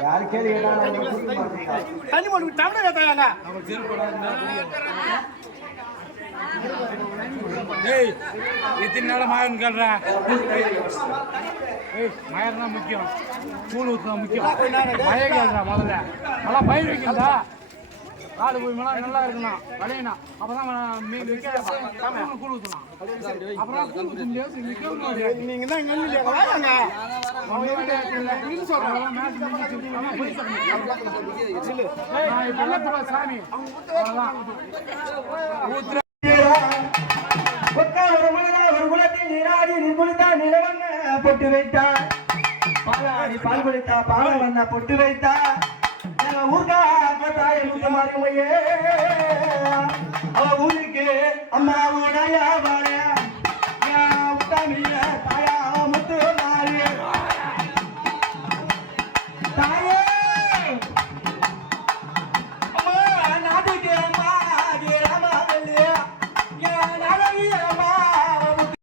யாரு கேள்வி தண்ணி போட்டு தமிழக தயாங்க ஏய் இத்தனை நாள் மாயன் கேள்றா? ஏய் மயம் தான் முக்கியம். கூழ் ஊற்றுதான் முக்கியம். மழை கேள்றா முதல்ல. நல்லா பயிர் வைக்கிறதா காடு போய் மேலே நல்லா இருக்கணும் விளையணும் அப்பதான் மீன் விற்க கூழ் ஊற்றலாம் அப்புறம் கூழ் ஊற்ற நீங்க தான் இங்க இல்லையா வாங்க ஊத்துற மனிதன் ஒரு குலத்தில் நீராடி நிர்குலித்தா நிலவண்ண பொட்டு வைத்தா பாலாடி மாறுமையே அவ ஊருக்கு அம்மா உடைய வாழ தமிழ தாயா